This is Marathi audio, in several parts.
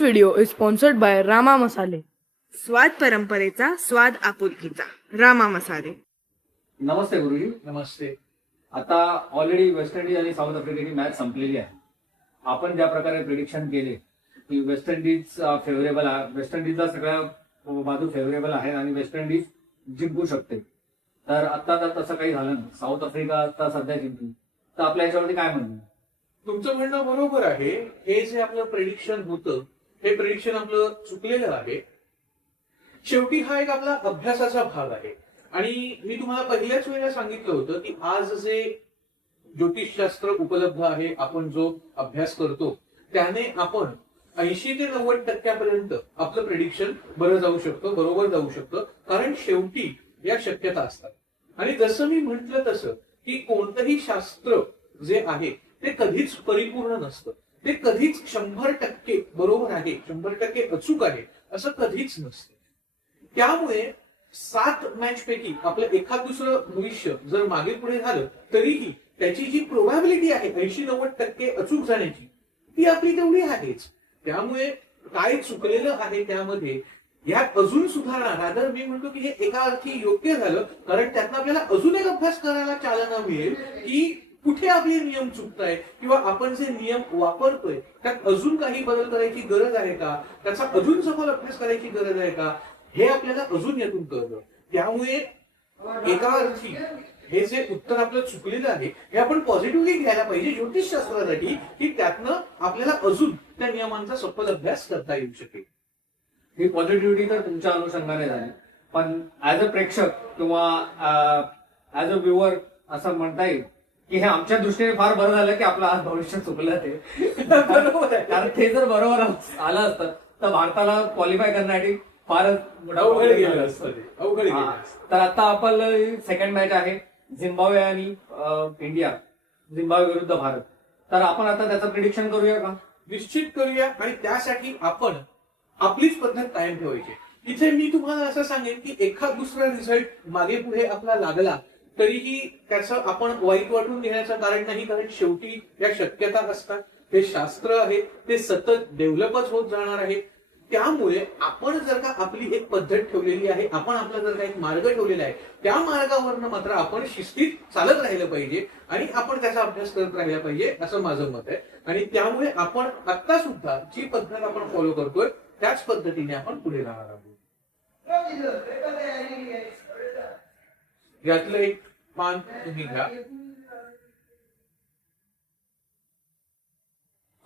This video is sponsored by Rama Masale. स्वाद परंपरेचा स्वाद आपुलकीचा रामा मसाले. नमस्ते गुरुजी. नमस्ते. आता ऑलरेडी वेस्ट इंडिज आणि साऊथ आफ्रिकेची मॅच संपलेली आहे. आपण ज्या प्रकारे प्रिडिक्शन केले की वेस्ट इंडिज फेवरेबल आहे, वेस्ट इंडिजला सगळ्या बाजू फेवरेबल आहे आणि वेस्ट इंडिज जिंकू शकते, तर आता जर तसं काही झालं नाही, साऊथ आफ्रिका आता सध्या जिंकली, तर आपल्या याच्यावरती काय म्हणणं? तुमचं म्हणणं बरोबर आहे. हे जे आपलं प्रेडिक्शन होतं हे प्रेडिक्शन आपलं चुकलेलं आहे. शेवटी हा एक आपला अभ्यासाचा भाग आहे आणि मी तुम्हाला पहिल्याच वेळेला सांगितलं होतं की आज जे ज्योतिषशास्त्र उपलब्ध आहे, आपण जो अभ्यास करतो त्याने आपण 80 ते 90% आपलं प्रेडिक्शन बरं जाऊ शकतं, बरोबर जाऊ शकतं, कारण शेवटी या शक्यता असतात. आणि जसं मी म्हटलं तसं की कोणतंही शास्त्र जे आहे ते कधीच परिपूर्ण नसतं, ते कधीच 100% बरोबर आहे, 100% अचूक आहे असं कधीच नसतं. त्यामुळे 7 मॅच पैकी आपलं एखाद दुसरं भविष्य जर मागे पुढे झालं तरीही त्याची जी प्रोबॅबिलिटी आहे 80-90% अचूक जाण्याची ती आपली तेवढी आहेच. त्यामुळे काय चुकलेलं आहे त्यामध्ये यात अजून सुधारणा, रादर मी म्हणतो की हे एका अर्थी योग्य झालं, कारण त्यातनं आपल्याला अजून एक अभ्यास करायला चालना मिळेल की कुठे आपले नियम चुकताय किंवा आपण जे नियम वापरतोय त्यात अजून काही बदल करायची गरज आहे का, त्याचा अजून सखोल अभ्यास करायची गरज आहे का, हे आपल्याला अजून यातून कळलं. त्यामुळे एका अर्थी हे जे उत्तर आपलं चुकलेलं आहे हे आपण पॉझिटिव्हली घ्यायला पाहिजे ज्योतिषशास्त्रासाठी, की त्यातनं आपल्याला अजून त्या नियमांचा सखोल अभ्यास करता येऊ शकेल. ही पॉझिटिव्हिटी तर तुमच्या अनुषंगाने झाली, पण ऍज अ प्रेक्षक किंवा ऍज अ व्ह्युअर असं म्हणता येईल की हे आमच्या दृष्टीने फार बरं झालं की आपलं आज भविष्य चुकलं ते. बरोबर आहे, कारण ते जर बरोबर आलं असतं तर भारताला क्वालिफाय करण्यासाठी फारच अवघड गेलं असतं ते, अवघड गेलं असतं. तर आता आपण सेकंड मॅच आहे झिम्बाब्वे आणि इंडिया, झिम्बाब्वे विरुद्ध भारत. तर आपण आता त्याचं प्रिडिक्शन करूया का? निश्चित करूया. आणि त्यासाठी आपण आपलीच पद्धत कायम ठेवायची. इथे मी तुम्हाला असं सांगेन की एखाद दुसरा रिझल्ट मागे पुढे आपला लागला तरीही त्याचं आपण वाईट वाटून घेण्याचं कारण नाही, कारण शेवटी या शक्यता असतात. हे शास्त्र आहे ते सतत डेव्हलपच होत जाणार आहे. त्यामुळे आपण जर का आपली एक पद्धत ठेवलेली आहे, आपण आपला जर का एक मार्ग ठेवलेला आहे, त्या मार्गावरनं मात्र आपण शिस्तीत चालत राहिलं पाहिजे आणि आपण त्याचा अभ्यास करत राहिला पाहिजे असं माझं मत आहे. आणि त्यामुळे आपण आता सुद्धा जी पद्धत आपण फॉलो करतोय त्याच पद्धतीने आपण पुढे राहणार आहोत. यातलं एक पान तुम्ही घ्या.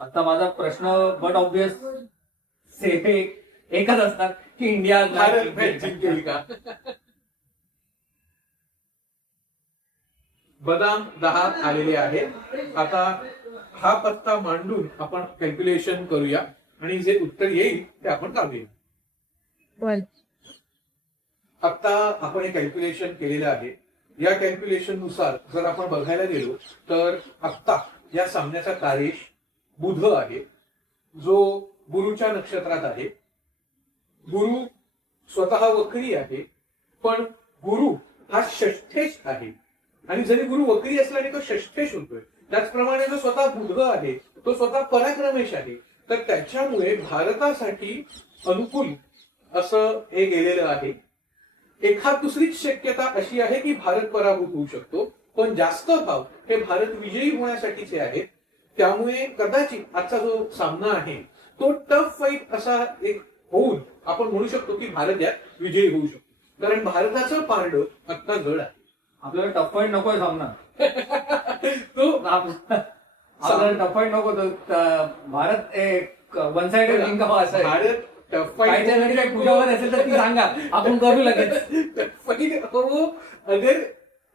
आता माझा प्रश्न बट ऑब्विस एकच असणार की इंडिया जिंकेल का? बदाम 10 आलेले आहे. आता हा पत्ता मांडून आपण कॅल्क्युलेशन करूया आणि जे उत्तर येईल ते आपण काढूया. आता आपण हे कॅल्क्युलेशन केलेलं आहे. या कॅल्क्युलेशन नुसार जर आपण बघायला गेलो तर आत्ता या सामन्याचा तारीख बुध आहे, जो गुरुच्या नक्षत्रात आहे. गुरु स्वतः वक्री आहे, पण गुरु हा षष्ठेश आहे. आणि जरी गुरु वक्री असला आणि तो षष्ठेश होतोय, त्याचप्रमाणे जो स्वतः बुध आहे तो स्वतः पराक्रमेश आहे. तर त्याच्यामुळे भारतासाठी अनुकूल असं हे गेलेलं आहे. एखाद दुसरीच शक्यता अशी आहे की भारत पराभूत होऊ शकतो, पण जास्त भाव हे भारत विजयी होण्यासाठीचे आहेत. त्यामुळे कदाचित आजचा जो सामना आहे तो टफ फाईट असा एक होऊन आपण म्हणू शकतो की भारत यात विजयी होऊ शकतो, कारण भारताचं पारड आत्ता जड आहे. आपल्याला टफ फाईट नकोय सामना. तो आपल्याला टफ फाईट नको, भारत एक वन साइडेड जिंकावा असं आहे. भारत टफ फाईट काही पूजावर असेल तर ती सांगा, आपण करू लगेच. टफ फाईट करू. अगर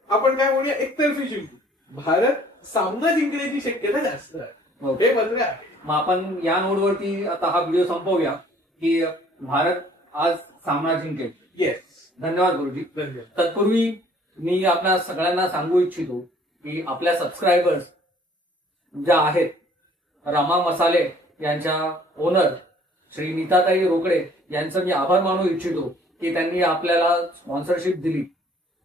आपण काय म्हणूया एकतर्फी जिंकू, भारत सामना जिंकण्याची शक्यता जास्त आहे. हे बंद आहे. मग आपण या नोटवरती आता हा व्हिडिओ संपवूया की भारत आज सामना जिंकेल. येस. धन्यवाद गुरुजी. धन्यवाद. तत्पूर्वी मी आपल्या सगळ्यांना सांगू इच्छितो की आपल्या सबस्क्रायबर्स ज्या आहेत, रमा मसाले यांच्या ओनर श्री नीताताई रोकडे यांचं मी आभार मानू इच्छितो की त्यांनी आपल्याला स्पॉन्सरशिप दिली.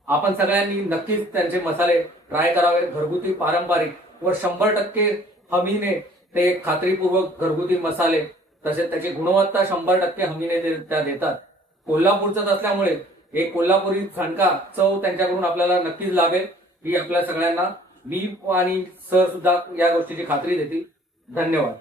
आपण सगळ्यांनी नक्कीच त्यांचे मसाले ट्राय करावे. घरगुती, पारंपरिक व 100% हमीने ते खात्रीपूर्वक घरगुती मसाले तसेच त्याची गुणवत्ता 100% हमीने त्या देतात. कोल्हापूरचाच असल्यामुळे एक कोल्हापुरी झणका चव त्यांच्याकडून आपल्याला नक्कीच लाभेल ही आपल्या सगळ्यांना मी आणि सर सुद्धा या गोष्टीची खात्री देतील. धन्यवाद.